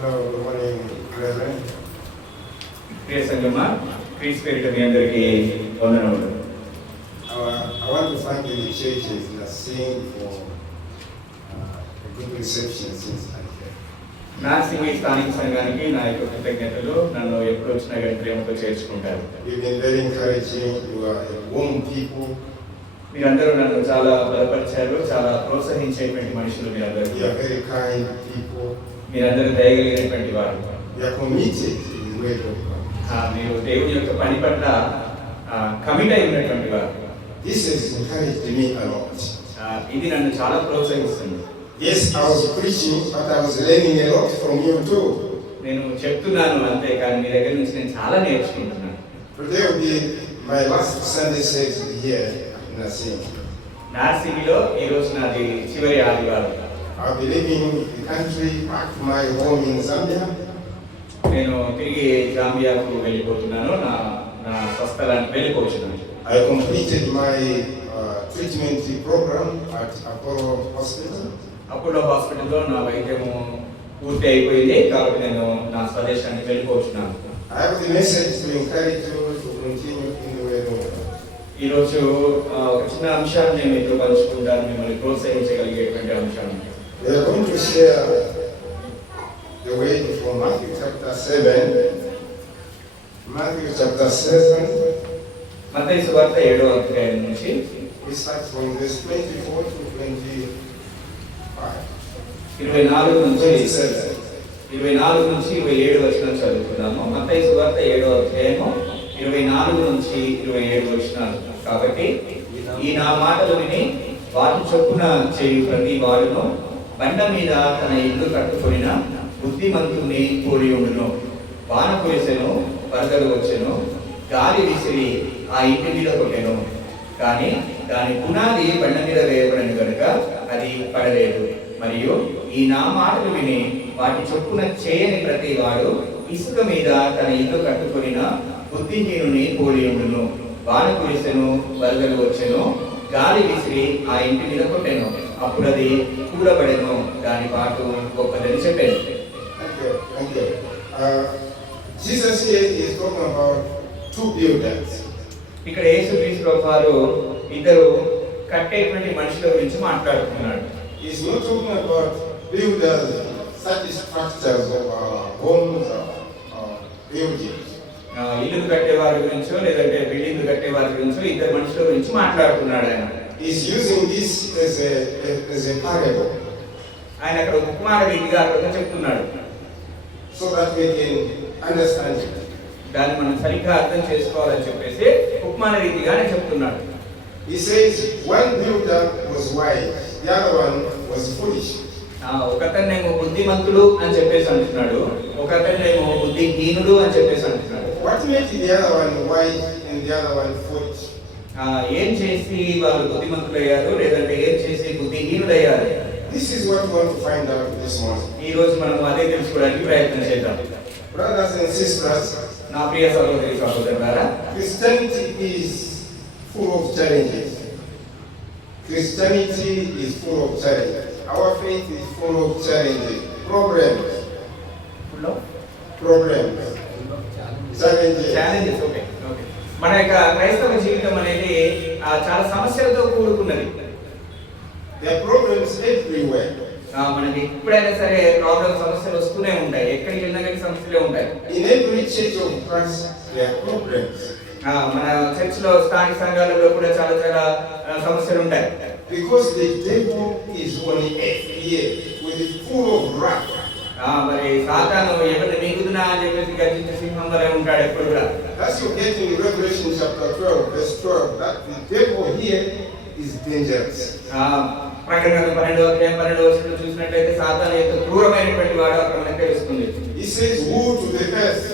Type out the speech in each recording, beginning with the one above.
Hello, good morning, brethren. ప్రియ సంగమా, క్రీస్తు పేరిట మీ అందరికీ వందనములు. I want to thank the churches that are seeing for a good reception since I came. Narsingi స్థానిక సంఘానికి నా యొక్క కృతజ్ఞతలు. నన్ను ఎప్పుడు వచ్చినా కానీ ప్రేమతో చేర్చుకుంటారు. You've been very encouraging. You are a warm people. మీరందరూ నన్ను చాలా బలపరిచారు, చాలా ప్రోత్సహించేటువంటి మనుషులు మీరందరూ. You are very kind people. మీరందరూ దయగలిగినటువంటి వారు. You are committed to the word of God. మీరు దేవుని యొక్క పని పట్ల కమిట్ అయి ఉన్నటువంటి వారు. This has encouraged me a lot. ఇది నన్ను చాలా ప్రోత్సహిస్తుంది. Yes, I was preaching, but I was learning a lot from you too. నేను చెప్తున్నాను అంతే, కానీ మీ దగ్గర నుంచి నేను చాలా నేర్చుకుంటున్నాను. Today will be my last Sunday service here in Nasim. నార్సింగ్లో ఈ రోజు నాది చివరి ఆదివారం. I'll be leaving the country back to my home in Zambia. నేను తిరిగి జాంబియాకు వెళ్ళిపోతున్నాను. నా స్వస్థలానికి వెళ్ళిపోతున్నాను. I completed my treatment program at Apollo Hospital. Apollo హాస్పిటల్లో నా వైద్యము పూర్తి అయిపోయింది, కాబట్టి నేను నా స్వదేశానికి వెళ్ళిపోతున్నాను. I have the message to encourage you to continue in the way of God. ఈరోజు ఒక చిన్న అంశాన్ని నేను మీతో పంచుకుంటాను, మిమ్మల్ని ప్రోత్సహించగలిగేటువంటి అంశాన్ని. We are going to share the word from Matthew chapter 7. Matthew chapter 7. మత్తయి సువార్త 7వ అధ్యాయం నుంచి We start from verse 24 to 25. 24 నుంచి 27. 24 నుంచి 27 వచనాలు చదువుతున్నాము. మత్తయి సువార్త 7వ అధ్యాయము 24 నుంచి 27 వచనాలు. కాబట్టి ఈ నా మాటలు విని వాటి చొప్పున చేయు ప్రతి వాడును బండ మీద తన ఇల్లు కట్టుకొనిన బుద్ధిమంతుని పోలి ఉండును. వాన కురిసెను, వరదలు వచ్చెను, గాలి విసిరి ఆ ఇంటి మీద కొట్టెను. కానీ దాని పునాది బండ మీద వేయబడను కనుక అది పడలేదు. మరియు ఈ నా మాటలు విని వాటి చొప్పున చేయని ప్రతి వాడు ఇసుక మీద తన ఇల్లు కట్టుకొనిన బుద్ధిహీనుని పోలి ఉండును. వాన కురిసెను, వరదలు వచ్చెను, గాలి విసిరి ఆ ఇంటి మీద కొట్టెను. అప్పుడు అది కూలబడెను, దాని పాటు గొప్పదని చెప్పాను. Thank you. Jesus here is talking about two builders. ఇక్కడ యేసుక్రీస్తు వారు ఇద్దరు కట్టేటువంటి మనుషుల గురించి మాట్లాడుతున్నాడు. He's not talking about builders, such structures of homes or buildings. ఇల్లు కట్టేవారి గురించో లేదంటే బిల్డింగ్ కట్టేవారి గురించో ఇద్దరు మనుషుల గురించి మాట్లాడుతున్నాడు ఆయన. He's using this as a parable. ఆయన అక్కడ ఉపమాన రీతిగా అక్కడ చెప్తున్నాడు, so that we can understand it. దాన్ని మనం సరిగ్గా అర్థం చేసుకోవాలని చెప్పేసి ఉపమాన రీతిగానే చెప్తున్నాడు. He says one builder was wise, the other one was foolish. ఒకతన్నేమో బుద్ధిమంతుడు అని చెప్పేసి అంటున్నాడు, ఒకతన్నేమో బుద్ధిహీనుడు అని చెప్పేసి అంటున్నాడు. What made the other one wise and the other one foolish? ఏం చేసి వాళ్ళు బుద్ధిమంతులయ్యారు లేదంటే ఏం చేసి బుద్ధిహీనులయ్యారు? This is what we want to find out this morning. ఈ రోజు మనం అదే తెలుసుకోవడానికి ప్రయత్నం చేద్దాం. Brothers and sisters, నా ప్రియ సహోదరి సహోదరులారా, Christianity is full of challenges. Christianity is full of challenges. Our faith is full of challenges, problems. Challenges. Okay. మన యొక్క క్రైస్తవ జీవితం అనేది చాలా సమస్యలతో కూడుకున్నది. There are problems everywhere. మనకి ఎప్పుడైనా సరే ప్రాబ్లమ్స్, సమస్యలు వస్తూనే ఉంటాయి. ఎక్కడికి వెళ్ళినా కానీ సమస్యలే ఉంటాయి. In every church of Christ there are problems. మన చర్చ్ లో స్థానిక సంఘాలలో కూడా చాలా చాలా సమస్యలు ఉంటాయి. Because the devil is on earth here with full of wrath. మరి సాతాను ఎవరిని మింగుదునా అని చెప్పేసి గర్జించే సింహం వలె ఉంటాడు ఎప్పుడు కూడా. That's you get in Revelation chapter 12 verse 12 that the devil here is dangerous. ప్రకటన 12వ అధ్యాయం 12వ వచనంలో చూసినట్లయితే సాతాను యొక్క క్రూరమైనటువంటి వాడు అక్కడ మనకు తెలుస్తుంది. He says woe to the earth.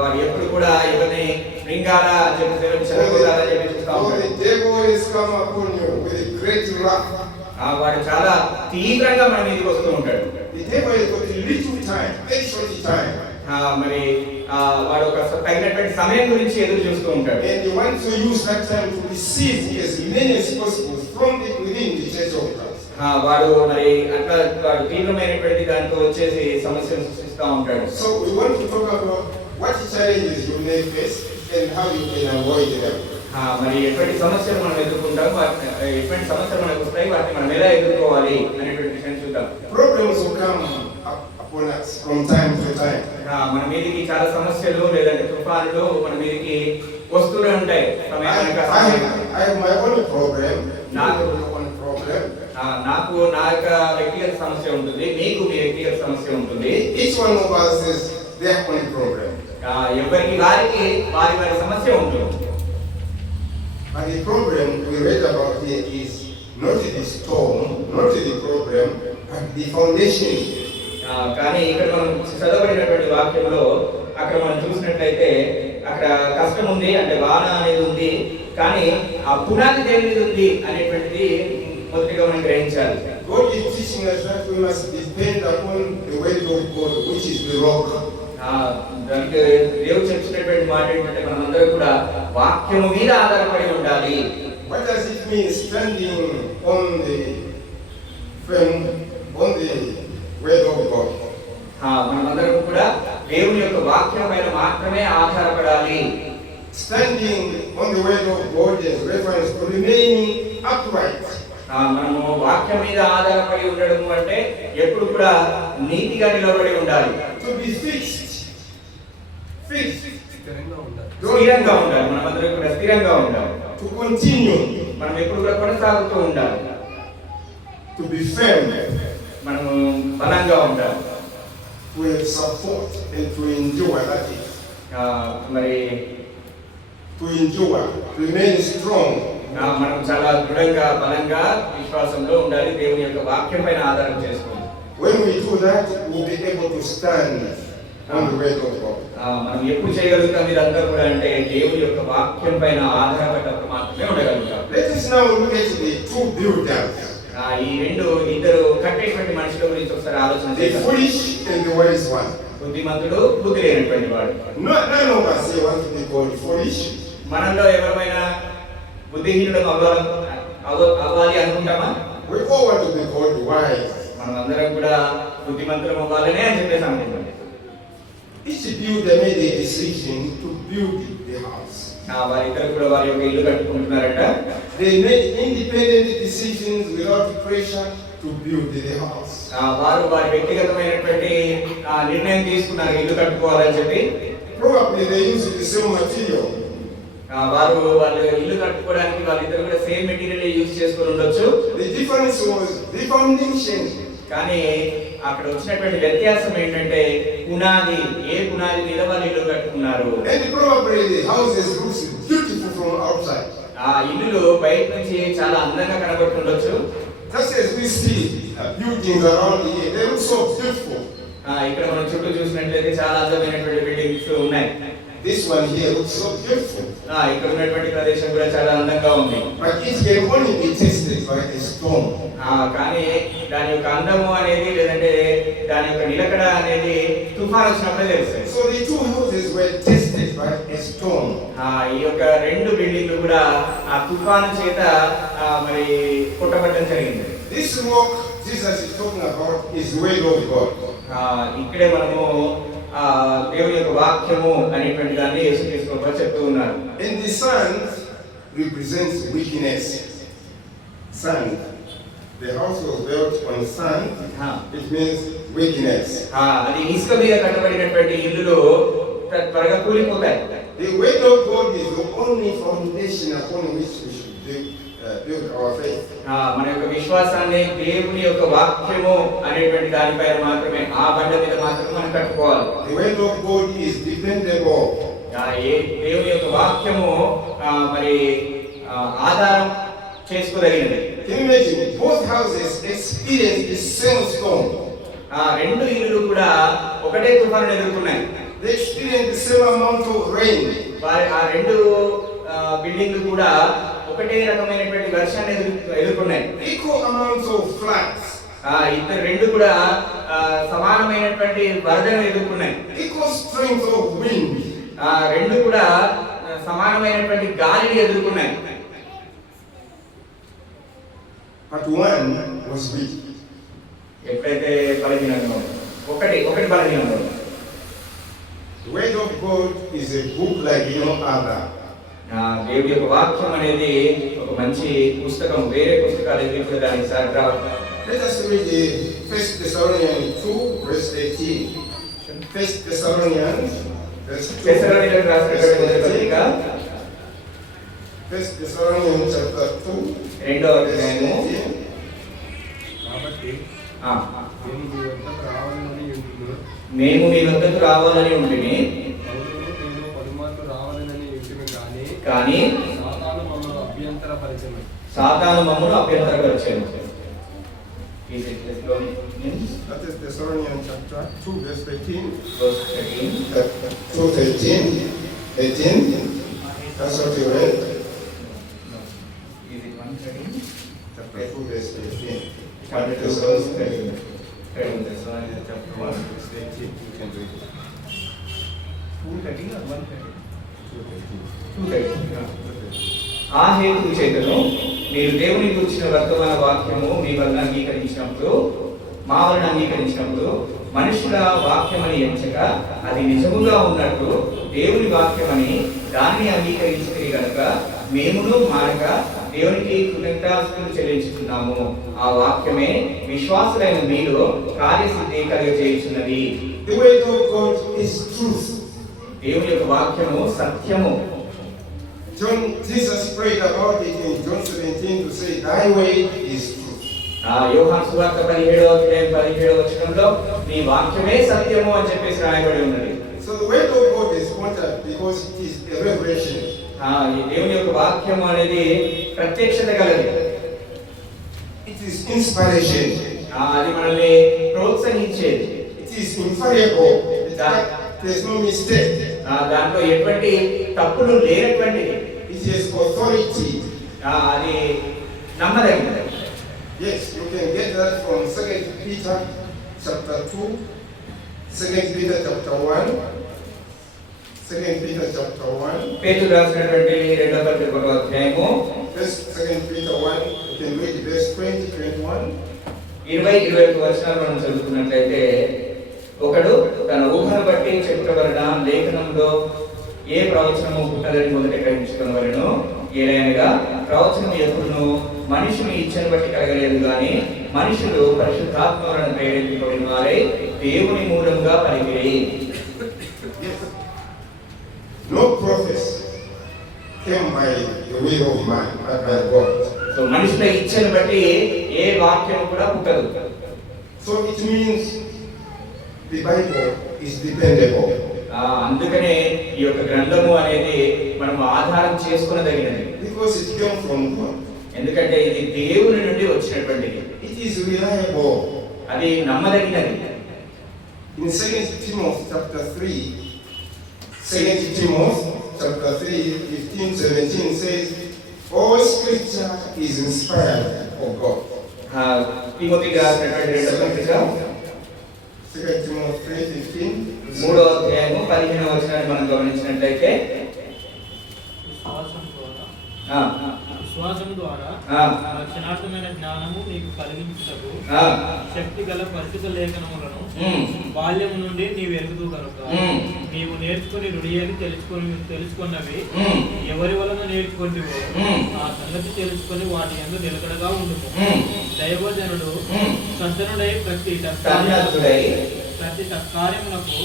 వాడు ఎప్పుడు కూడా ఎవరిని మృంగాల అని చెప్పేసి చెరగొట్టాలని చెప్పి చూస్తా ఉంటాడు. The devil is come upon you with a great wrath. వాడు చాలా తీవ్రంగా మన మీదకి వస్తూ ఉంటాడు. The devil has got a little time, very short time. మరి వాడు ఒక తగినటువంటి సమయం గురించి ఎదురు చూస్తూ ఉంటాడు. And he wants to use that time to deceive as many as possible from within the church of Christ. వాడు మరి అట్లా వాడు తీవ్రమైనటువంటి దాంట్లో వచ్చేసి సమస్యలు సృష్టిస్తూ సృష్టిస్తూ ఉంటాడు. So we want to talk about what challenges you may face and how you can avoid them. మరి ఎటువంటి సమస్యలు మనం ఎదుర్కొంటాం, ఎటువంటి సమస్యలు మనకు వస్తాయి, వాటిని మనం ఎలా ఎదుర్కోవాలి అనేటువంటి విషయం చూద్దాం. Problems will come upon us from time to time. మన మీదకి చాలా సమస్యలు లేదంటే తుఫానులు మన మీదకి వస్తూనే ఉంటాయి. I have my own problem. నాకు own problem. నాకు నా యొక్క వ్యక్తిగత సమస్య ఉంటుంది, మీకు మీ వ్యక్తిగత సమస్య ఉంటుంది. Each one of us has their own problem. ఎవరికి వారికి వారి వారి సమస్య ఉంటుంది. But the problem we read about here is not the storm, not the problem, but the foundation. కానీ ఇక్కడ మనం చదవబడినటువంటి వాక్యంలో అక్కడ మనం చూసినట్లయితే అక్కడ కష్టం ఉంది, అంటే వాన అనేది ఉంది, కానీ ఆ పునాది దేని మీద ఉంది అనేటువంటిది మొదటిగా మనం గ్రహించాలి. God is teaching us that we must depend upon the word of God, which is the rock. దానికి దేవుడు చెప్తున్నటువంటి మాట ఏంటంటే మనమందరం కూడా వాక్యము మీద ఆధారపడి ఉండాలి. What does it mean standing on the firm, on the word of God? మనమందరం కూడా దేవుని యొక్క వాక్యం పైన మాత్రమే ఆధారపడాలి. Standing on the word of God is reference to remaining upright. మనము వాక్యం మీద ఆధారపడి ఉండడం అంటే ఎప్పుడు కూడా నీతిగా నిలబడి ఉండాలి. To be fixed. స్థిరంగా ఉండాలి. మనమందరం కూడా స్థిరంగా ఉండాలి. To continue. మనం ఎప్పుడు కూడా కొనసాగుతూ ఉండాలి. To be firm. మనము బలంగా ఉండాలి. To have support and to endure that is. మరి to endure, to remain strong. మనం చాలా దృఢంగా బలంగా విశ్వాసంలో ఉండాలి, దేవుని యొక్క వాక్యం పైన ఆధారం చేసుకుంటాం. When we do that, we'll be able to stand on the word of God. మనం ఎప్పుడు చేయగలుగుతాం ఇదంతా కూడా అంటే దేవుని యొక్క వాక్యం పైన ఆధారపడ్డప్పుడు మాత్రమే ఉండగలుగుతాం. Let us now look at the two builders. ఈ ఇద్దరు కట్టేటువంటి మనుషుల గురించి ఒకసారి ఆలోచన చేద్దాం. The foolish and the wise one. బుద్ధిమంతుడు, బుద్ధి లేనటువంటి వాడు. None of us here want to be called foolish. మనలో ఎవరైనా బుద్ధిహీనులం అవ్వాలి అనుకుంటామా? We all want to be called wise. మనం అందరం కూడా బుద్ధిమంతులం అవ్వాలనే అని చెప్పేసి అనుకుంటాం. Each builder made a decision to build the house. వారిద్దరు కూడా వారి యొక్క ఇల్లు కట్టుకుంటున్నారట. They made independent decisions without pressure to build the house. వారు వారి వ్యక్తిగతమైనటువంటి నిర్ణయం తీసుకున్నారు ఇల్లు కట్టుకోవాలని చెప్పి. Probably they used the same material. వాళ్ళు ఇల్లు కట్టుకోవడానికి వాళ్ళిద్దరు కూడా సేమ్ మెటీరియల్ యూజ్ చేసుకొని ఉండొచ్చు. The difference was the foundation. కానీ అక్కడ వచ్చినటువంటి వ్యత్యాసం ఏంటంటే పునాది, ఏ పునాది మీద వాళ్ళు ఇల్లు కట్టుకున్నారు. And probably the houses looks beautiful from outside. ఇల్లులు బయట నుంచి చాలా అందంగా కనబడుతుండొచ్చు. Just as we see buildings around here, they look so beautiful. ఇక్కడ మనం చుట్టూ చూసినట్లయితే చాలా అందమైనటువంటి బిల్డింగ్స్ ఉన్నాయి. This one here looks so beautiful. ఇక్కడ ఉన్నటువంటి ప్రదేశం కూడా చాలా అందంగా ఉంది. But it can only be tested by a storm. కానీ దాని యొక్క అందము అనేది లేదంటే దాని యొక్క నిలకడ అనేది తుఫాన్ వచ్చినప్పుడే తెలుస్తుంది. So the two houses were tested by a storm. ఈ యొక్క రెండు బిల్డింగ్లు కూడా ఆ తుఫాను చేత మరి కొట్టబడడం జరిగింది. This rock Jesus is talking about is the word of God. ఇక్కడే మనము దేవుని యొక్క వాక్యము అనేటువంటి దాన్ని యేసుక్రీస్తు ప్రభువు చెప్తూ ఉన్నారు. And the sand represents weakness. Sand. The house was built on sand. It means weakness. అది ఇసుక మీద కట్టబడినటువంటి ఇల్లులు త్వరగా కూలిపోతాయి. The word of God is the only foundation upon which we should build our faith. మన యొక్క విశ్వాసాన్ని దేవుని యొక్క వాక్యము అనేటువంటి దానిపైన మాత్రమే, ఆ బండ మీద మాత్రమే మనం కట్టుకోవాలి. The word of God is dependable. దేవుని యొక్క వాక్యము మరి ఆధారం చేసుకోదగినది. Can you imagine? Both houses experienced the same storm. రెండు ఇల్లులు కూడా ఒకటే తుఫాను ఎదుర్కొన్నాయి. They experienced the same amount of rain. ఆ రెండు బిల్డింగ్లు కూడా ఒకటే రకమైనటువంటి వర్షాన్ని ఎదుర్కొన్నాయి. Equal amounts of floods. ఇద్దరు రెండు కూడా సమానమైనటువంటి వరదను ఎదుర్కొన్నాయి. Equal strength of wind. రెండు కూడా సమానమైనటువంటి గాలిని ఎదుర్కొన్నాయి. But one was weak. ఎప్పుడైతే బలహీనంగా ఉంది, ఒకటి బలహీనంగా ఉంది. The word of God is a book like no other. దేవుడి యొక్క వాక్యం అనేది ఒక మంచి పుస్తకం, వేరే పుస్తకాలు ఎదురు దానికి సరిరావు. Let us read 1 Thessalonians 2 verse 18. 1 Thessalonians తెస్సలోనికీయులకు రాసినటువంటి మొదటి పత్రిక 1 Thessalonians chapter 2 రెండో అధ్యాయము. కాబట్టి మేము మీ వద్దకు రావాలని ఉంటిమి, కానీ సాతాను మమ్మల్ని అభ్యంతరపరిచెను. That is Thessalonians chapter 2 verse 13. 18. That's what you read. Chapter 2 verse 18. Thessalonians chapter 1 verse 18. You can read it. 2:13. ఆ హేతు చేతను మీరు దేవుని గురించిన వర్తమాన వాక్యము మీ వలన అంగీకరించినప్పుడు, మా వలన అంగీకరించినప్పుడు మనుషుల వాక్యమని ఎంచక అది నిజముగా ఉన్నట్టు దేవుని వాక్యమని దానిని అంగీకరించుకుని గనుక మేమును మారక దేవునికి కృతజ్ఞతాస్తుతులు చెల్లించుతున్నాము. ఆ వాక్యమే విశ్వాసులైన మీలో కార్యసిద్ధి కలుగజేయుచున్నది. The word of God is truth. దేవుని యొక్క వాక్యము సత్యము. Jesus prayed about it in John 17 to say, "Thy way is truth." యోహాను సువార్త 17:17 నీ వాక్యమే సత్యము అని చెప్పేసి రాయబడి ఉన్నది. So the word of God is important because it is a revelation. ఈ దేవుని యొక్క వాక్యము అనేది ప్రత్యక్షత గలది. It is inspiration. అది మనల్ని ప్రోత్సహించేది. It is infallible. There is no mistake. దాంట్లో ఎటువంటి తప్పులు లేనటువంటిది. It is authority. అది నమ్మదగినది. Yes, you can get that from 2 Peter chapter 2, 2 Peter chapter 1, 2 Peter chapter 1. పేతురు రాసినటువంటి రెండవ పత్రిక 1వ అధ్యాయము 2 Peter 1, you can read verse 20, 21. 20-21 వచనాలు మనం చదువుకున్నట్లయితే, ఒకడు తన ఊహను బట్టి చెప్పుట వలన లేఖనంలో ఏ ప్రవచనము పుట్టదని మొదట గ్రహించుకున్నవలను, ఏలైనగా ప్రవచనం ఎప్పుడును మనుషుని ఇచ్చను బట్టి కలగలేదు గాని మనుషులు పరిశుద్ధాత్మ వలన ప్రేరేపింపబడిన వారై దేవుని మూలంగా పలికిరి. No prophet came by the will of man, but by God. So మనుషుల ఇచ్చను బట్టి ఏ వాక్యం కూడా పుట్టదు. So it means the Bible is dependable. అందుకనే ఈ యొక్క గ్రంథము అనేది మనం ఆధారం చేసుకునదగినది. Because it came from God. ఎందుకంటే ఇది దేవుని నుండి వచ్చినటువంటిది. It is reliable. అది నమ్మదగినది. In 2 Timothy chapter 3, 2 Timothy chapter 3, 15, 17 says, all scripture is inspired of God. తిమోతికి రాసినటువంటి రెండవ పత్రిక 2 Timothy 3:15. 3వ అధ్యాయము 15వ వచనాన్ని మనం గమనించినట్లయితే, విశ్వాసం ద్వారా రక్షణార్థమైన జ్ఞానము నీకు కలిగించుటకు శక్తి గల పరిశుద్ధ లేఖనములను బాల్యము నుండి నీవు ఎరుగుదు కనుక నీవు నేర్చుకుని రుడియని తెలుసుకున్నవి ఎవరి వలన నేర్చుకుంటివో ఆ సంగతి తెలుసుకొని వాటి యందు నిలకడగా ఉండుము. దైవజనుడు సజ్జనుడై ప్రతి సత్కార్యమునకు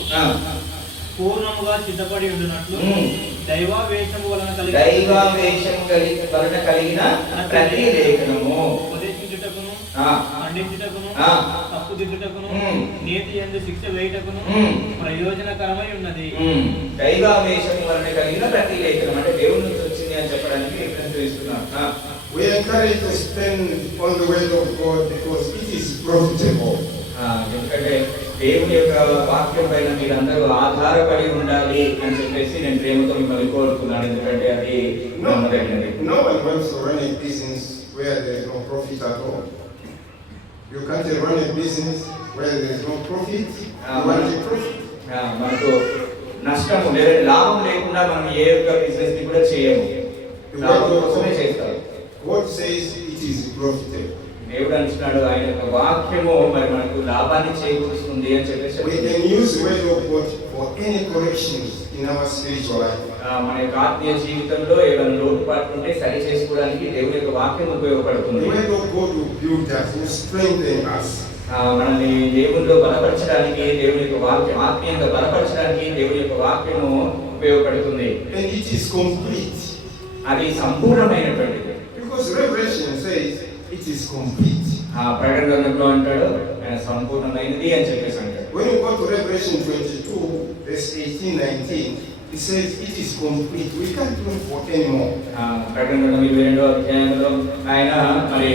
పూర్ణముగా సిద్ధపడి ఉండునట్లు దైవావేశము వలన కలిగిన ప్రతి లేఖనము ఉపదేశించుటకును, ఖండించుటకును, తప్పుదిద్దుటకును, నీతి యందు శిక్ష వేయుటకును ప్రయోజనకరమై ఉన్నది. దైవావేశము వలన కలిగిన ప్రతి లేఖనం అంటే దేవుని నుంచి వచ్చింది అని చెప్పడానికి రిఫరెన్స్ ఇస్తున్నాం. We encourage to spend on the word of God because it is profitable. ఎందుకంటే దేవుని యొక్క వాక్యం పైన మీరందరూ ఆధారపడి ఉండాలి అని చెప్పేసి నేను ప్రేమతో మిమ్మల్ని కోరుతున్నాను. ఎందుకంటే అది నమ్మదగినది. No one wants to run a business where there is no profit at all. You can't run a business where there is no profit. You want a profit. మనకు నష్టము లేదా లాభం లేకుండా మనం ఏ ఒక్క బిజినెస్ ని కూడా చేయము. లాభం కోసమే చేస్తాం. God says it is profitable. దేవుడు అంటున్నాడు ఆయన యొక్క వాక్యము మరి మనకు లాభాన్ని చేకూరుస్తుంది అని చెప్పేసి We can use the word of God for any corrections in our spiritual life. మన యొక్క ఆత్మీయ జీవితంలో ఏదైనా లోటుపాట్లు ఉంటే సరి చేసుకోవడానికి దేవుని యొక్క వాక్యం ఉపయోగపడుతుంది. The word of God will build us, will strengthen us. మనల్ని దేవునిలో బలపరచడానికి దేవుని యొక్క వాక్యం ఆత్మీయంగా బలపరచడానికి దేవుని యొక్క వాక్యము ఉపయోగపడుతుంది. And it is complete. అది సంపూర్ణమైనటువంటిది. Because Revelation says it is complete. ప్రకటన గ్రంథంలో అంటాడు ఆయన సంపూర్ణమైనది అని చెప్పేసి అంటాడు. When you go to Revelation 22, verse 18-19, it says it is complete. We can't look for any more. ప్రకటన గ్రంథం 22వ అధ్యాయంలో ఆయన మరి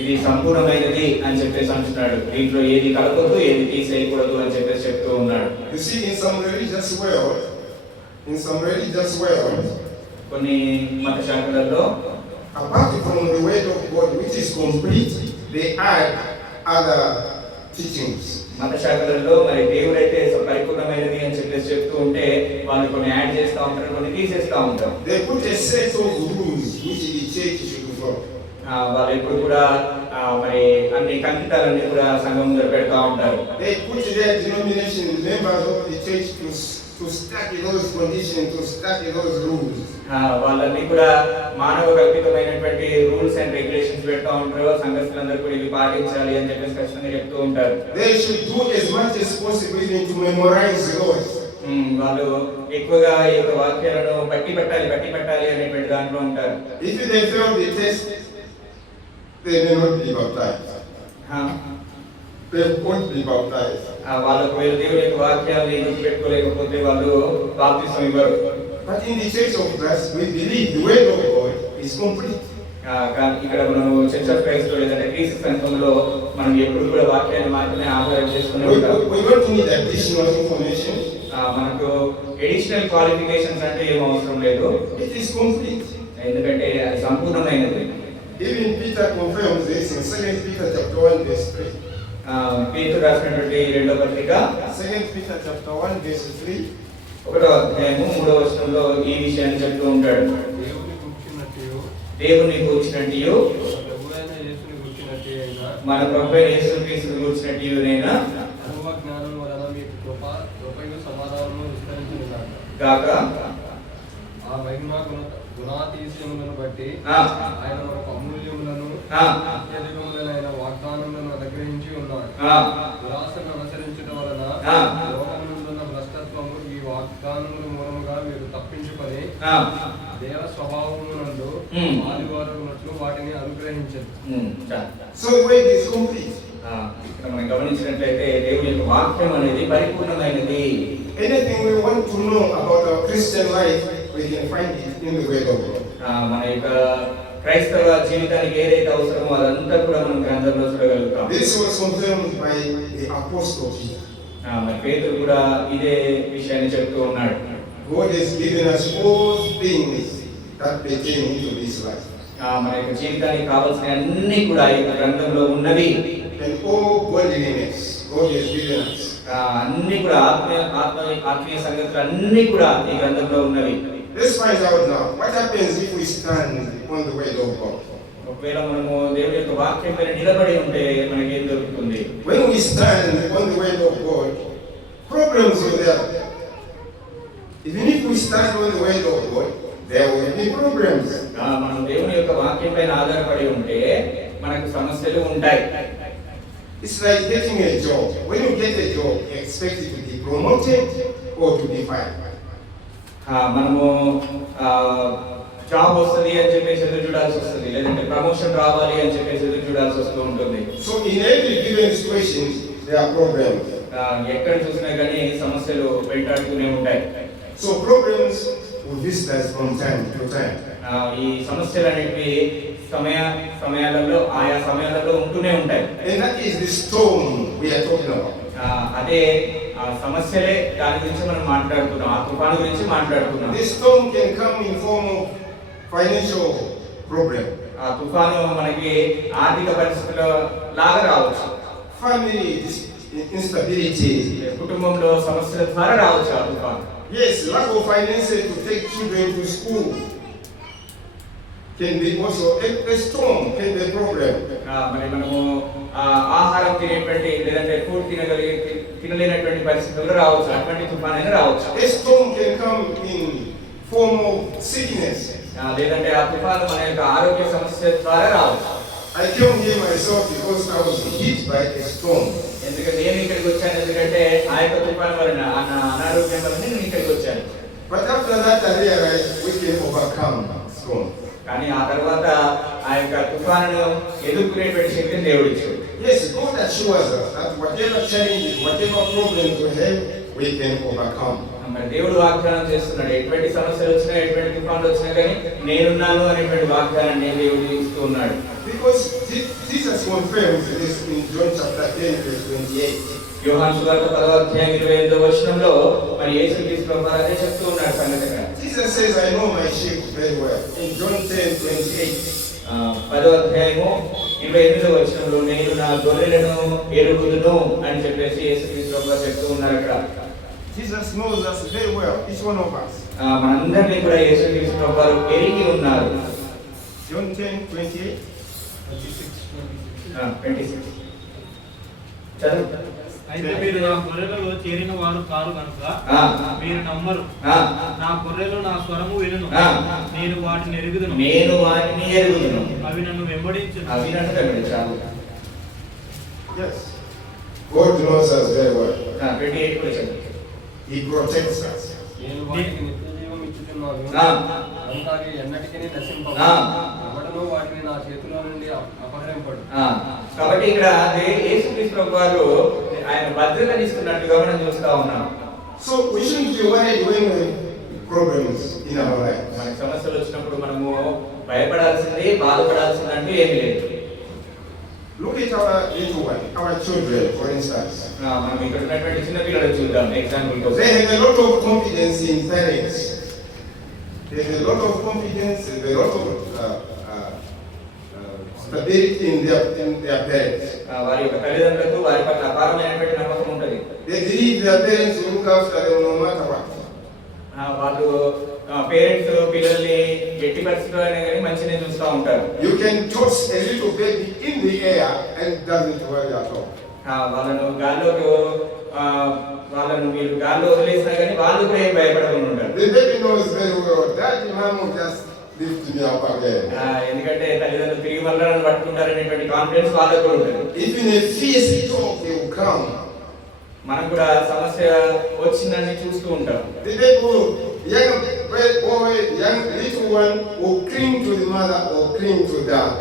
ఇది సంపూర్ణమైనది అని చెప్పేసి అంటున్నాడు. దీంట్లో ఏది కలపొద్దు ఏది తీసేయకూడదు అని చెప్పేసి చెప్తూ ఉన్నాడు. You see, in some religious world, కొన్ని మత శాఖలలో apart from the word of God, which is complete, they add other teachings. మత శాఖలలో మరి దేవుడైతే పరిపూర్ణమైనది అని చెప్పేసి చెప్తూ ఉంటే వాళ్ళు కొన్ని యాడ్ చేస్తూ ఉంటారు, కొన్ని తీసేస్తూ ఉంటారు. They put a set of rules which the church should follow. వాళ్ళు ఎప్పుడు కూడా మరి అన్ని కంకితాలన్నీ కూడా సంఘం ముందర పెడతా ఉంటారు. They put their denomination members of the church to study those conditions, to study those rules. వాళ్ళన్నీ కూడా మానవ కల్పితమైనటువంటి రూల్స్ అండ్ రెగ్యులేషన్స్ పెడతా ఉంటారు. సంఘస్థులందరూ కూడా ఇవి పాటించాలి అని చెప్పేసి ఖచ్చితంగా చెప్తూ ఉంటారు. They should do as much as possible to memorize those. వాళ్ళు ఎక్కువగా ఈ యొక్క వాక్యాలను బట్టి పట్టాలి అనేటువంటి దాంట్లో ఉంటారు. If they fail the test, they may not be baptized. They won't be baptized. వాళ్ళకు దేవుని యొక్క వాక్యాన్ని గుర్తుపెట్టుకోలేకపోతే వాళ్ళు బాప్తిసం ఇవ్వరు. But in the church of Christ, we believe the word of God is complete. ఇక్కడ మనం చర్చ్ ఆఫ్ క్రైస్ట్ లేదంటే క్రీస్తు సంఘంలో మనం ఎప్పుడు కూడా వాక్యాన్ని మాత్రమే ఆధారం చేసుకుని ఉంటాం. We don't need additional information. మనకు ఎడిషనల్ క్వాలిఫికేషన్స్ అంటే ఏం అవసరం లేదు. It is complete. ఎందుకంటే అది సంపూర్ణమైనది. Even Peter confirms this in 2 Peter chapter 1 verse 3. పేతురు రాసినటువంటి రెండవ పత్రిక 2 Peter chapter 1 verse 3. 1వ అధ్యాయము 3వ వచనంలో ఈ విషయాన్ని చెప్తూ ఉంటాడు. దేవుని కూర్చున్నట్టు మన ప్రభువైన యేసుక్రీస్తుని కూర్చున్నట్టునైనా గాక ఆ మహిమ గుణాతీశ్యములను బట్టి ఆయన మనకు అమూల్యములను అత్యధికములైన వాగ్దానములను అనుగ్రహించి ఉన్నాడు. దురాశను అనుసరించడం వలన లోకమునందున్న భ్రష్టత్వము ఈ వాగ్దానముల మూలముగా మీరు తప్పించుకొని దేవ స్వభావమునందు ఆదివారమునట్లు వాటిని అనుగ్రహించండి. So the word is complete. ఇక్కడ మనం గమనించినట్లయితే దేవుని యొక్క వాక్యం అనేది పరిపూర్ణమైనది. Anything we want to know about our Christian life, we can find it in the word of God. మన యొక్క క్రైస్తవ జీవితానికి ఏదైతే అవసరమో అదంతా కూడా మనం గ్రంథంలో చూడగలుగుతాం. This was confirmed by the apostle Peter. మరి పేతురు కూడా ఇదే విషయాన్ని చెప్తూ ఉన్నాడు. God has given us all things that pertain into this life. మన యొక్క జీవితానికి కావాల్సిన అన్ని కూడా ఈ గ్రంథంలో ఉన్నవి. And all godliness God has given us. అన్ని కూడా ఆత్మీయ సంగతులు అన్ని కూడా ఈ గ్రంథంలో ఉన్నవి. Let's find out now what happens if we stand on the word of God. ఒకవేళ మనము దేవుని యొక్క వాక్యం పైన నిలబడి ఉంటే మనకి ఏం దొరుకుతుంది? When we stand on the word of God, problems are there. Even if we stand on the word of God, there will be problems. మనం దేవుని యొక్క వాక్యం పైన ఆధారపడి ఉంటే మనకు సమస్యలు ఉంటాయి. It's like getting a job. When you get a job, you expect it to be promoted or to be fired. మనము జాబ్ వస్తుంది అని చెప్పేసి ఎదురు చూడాల్సి వస్తుంది, లేదంటే ప్రమోషన్ రావాలి అని చెప్పేసి ఎదురు చూడాల్సి వస్తూ ఉంటుంది. So in every given situation, there are problems. ఎక్కడ చూసినా కానీ సమస్యలు వెంటాడుతూనే ఉంటాయి. So problems will visit us from time to time. ఈ సమస్యలు అనేవి ఆయా సమయాలలో ఉంటూనే ఉంటాయి. And that is the storm we are talking about. అదే సమస్యలే దాని గురించి మనం మాట్లాడుతున్నాం, ఆ తుఫాను గురించి మాట్లాడుతున్నాం. This storm can come in form of financial problem. ఆ తుఫాను మనకి ఆర్థిక పరిస్థితుల లాగా రావచ్చు. Family instability. కుటుంబంలో సమస్యల ద్వారా రావచ్చు ఆ తుఫాను. Yes, lack of finances to take children to school can be also a storm, can be a problem. మరి మనము ఆహారం తినేటువంటి లేదంటే ఫుడ్ తినలేనటువంటి పరిస్థితులు రావచ్చు, అటువంటి తుఫాన్ అయినా రావచ్చు. A storm can come in form of sickness. లేదంటే ఆ తుఫాను మన యొక్క ఆరోగ్య సమస్య ద్వారా రావచ్చు. I came here myself because I was hit by a storm. ఎందుకంటే నేను ఇక్కడికి వచ్చాను, ఎందుకంటే ఆ యొక్క తుఫాను వలన అనారోగ్యం వలన నేను ఇక్కడికి వచ్చాను. But after that I realized we can overcome storm. కానీ ఆ తర్వాత ఆ యొక్క తుఫానును ఎదుర్కొనేటువంటి శక్తిని దేవుడు ఇచ్చాడు. Yes, God assures us that whatever challenges, whatever problems we have, we can overcome. మరి దేవుడు వాగ్దానం చేస్తున్నాడు, ఎటువంటి సమస్యలు వచ్చినా ఎటువంటి తుఫాన్లు వచ్చినా కానీ నేనున్నాను అనేటువంటి వాగ్దానాన్ని దేవుడు ఇస్తూ ఉన్నాడు. Because Jesus confirms this in John chapter 10 verse 28. యోహాను సువార్త 10వ అధ్యాయం 28వ వచనంలో మరి యేసుక్రీస్తు ప్రభువు అదే చెప్తూ ఉన్నాడు సంగతిగా. Jesus says, I know my sheep very well. In John 10:28. 10వ అధ్యాయము 28వ వచనంలో నేను నా గొర్రెలను ఎరుగుదును అని చెప్పేసి యేసుక్రీస్తు ప్రభువు చెప్తూ ఉన్నారు అక్కడ. Jesus knows us very well, each one of us. మనందరినీ కూడా యేసుక్రీస్తు ప్రభువు ఎరిగి ఉన్నారు. John 10:28. 26 చదువు. అయితే మీరు నా గొర్రెలలో చేరిన వారు కారు కనుక మీరు నమ్మరు. నా గొర్రెలు నా స్వరము వినును, నేను వాటిని ఎరుగుదును, అవి నన్ను వెంబడించును. Yes. God knows us very well. 28 కూడా చదువు. He protects us. నేను వాటికి నిత్య జీవం ఇచ్చుచున్నాను, కనుక అవి ఎన్నటికీ నశింపవు, ఎవడనూ వాటిని నా చేతిలో నుండి అపహరింపడు. కాబట్టి ఇక్కడ యేసుక్రీస్తు ప్రభువారు ఆయన భద్రతని ఇస్తున్నట్టుగా మనం చూస్తా ఉన్నాం. So we shouldn't be worried when we have problems in our life. మనకి సమస్యలు వచ్చినప్పుడు మనము భయపడాల్సింది, బాధపడాల్సింది అంటూ ఏమీ లేదు. Look at our little one, our children, for instance. మనం ఇక్కడ ఉన్నటువంటి చిన్న పిల్లలు చూద్దాం ఎగ్జాంపుల్ కోసం. They have a lot of confidence in parents. They have a lot of confidence, they have a lot of stability in their parents. వారి యొక్క తల్లిదండ్రులకు వారి పట్ల అపారమైనటువంటి నమ్మకం ఉంటుంది. They believe their parents will look after them no matter what. వాళ్ళు parents పిల్లల్ని ఎట్టి పరిస్థితుల్లో అయినా కానీ మంచిగా చూస్తూ ఉంటారు. You can toss a little baby in the air and it doesn't worry at all. వాళ్ళను మీరు గాల్లో వదిలేసినా కానీ వాళ్ళు కూడా ఏం భయపడకుండా ఉంటారు. The baby knows very well that mom will just lift me up again. ఎందుకంటే తల్లిదండ్రులు తిరిగి మళ్ళీ పట్టుకుంటారు అనేటువంటి కాన్ఫిడెన్స్ వాళ్ళకు కూడా ఉంటుంది. Even a fierce dog will come. మనం కూడా సమస్య వచ్చిందని చూస్తూ ఉంటాం. The baby, young boy, young little one will cling to the mother or cling to dad.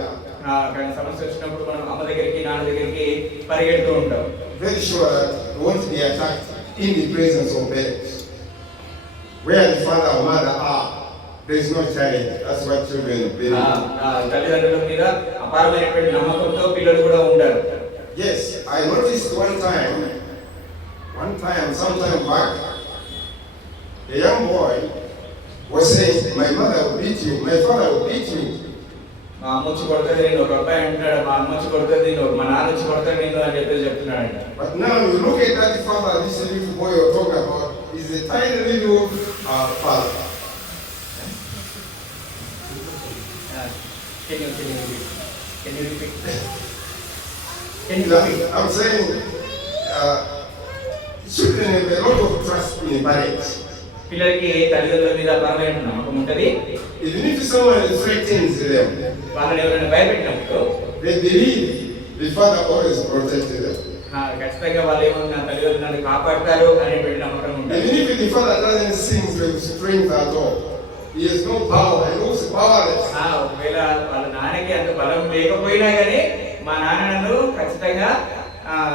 కానీ సమస్య వచ్చినప్పుడు మనం అమ్మ దగ్గరికి నాన్న దగ్గరికి పరిగెడుతూ ఉంటాం. Very sure that we won't be attacked in the presence of parents. Where the father or mother are, there is no challenge. That's what children believe. తల్లిదండ్రుల మీద అపారమైనటువంటి నమ్మకంతో పిల్లలు కూడా ఉంటారు. Yes, I noticed one time, sometime back, a young boy was saying, my mother will beat you, my father will beat you. మా అమ్మ వచ్చి కొడుతుంది నేను, ఒక అబ్బాయి అంటున్నాడు మా అమ్మ వచ్చి కొడుతుంది నేను, మా నాన్న వచ్చి కొడతాడు నేను అని చెప్పేసి చెప్తున్నాడు. But now you look at that father, this little boy you're talking about, is a tiny little father. Can you repeat? I'm saying, children have a lot of trust in parents. పిల్లలకి తల్లిదండ్రుల మీద అపారమైన నమ్మకం ఉంటుంది. Even if someone threatens them, వాళ్ళని ఎవరైనా భయపెట్టినప్పుడు they believe the father always protected them. ఖచ్చితంగా వాళ్ళు ఏమన్నా తల్లిదండ్రులు నన్ను కాపాడతారు అనేటువంటి నమ్మకం ఉంటుంది. Even if the father doesn't sing with strength at all, he has no power, he looks powerless. ఒకవేళ వాళ్ళ నాన్నకి అంత బలం లేకపోయినా కానీ మా నాన్న నన్ను ఖచ్చితంగా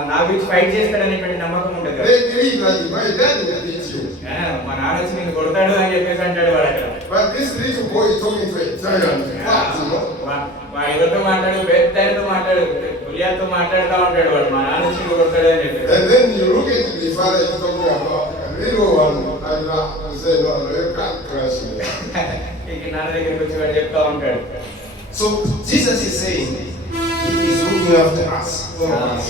నా గురించి ఫైట్ చేస్తాడు అనేటువంటి నమ్మకం ఉంటుంది. They believe that my dad will beat you. మా నాన్న వచ్చి నేను కొడతాడు అని చెప్పేసి అంటాడు వాడు అక్కడ. But this little boy is talking to a giant. వాడు ఎవరితో మాట్లాడు, పెద్దతో మాట్లాడు, పులియాతో మాట్లాడుతూ ఉంటాడు వాడు, మా నాన్న వచ్చి కొడతాడు అని చెప్పి. And then you look at the father is talking about a little one, and you say, no, you can't crush me. నాన్న దగ్గరికి వచ్చి వాడు చెప్తా ఉంటాడు. So Jesus is saying, he is looking looking after us.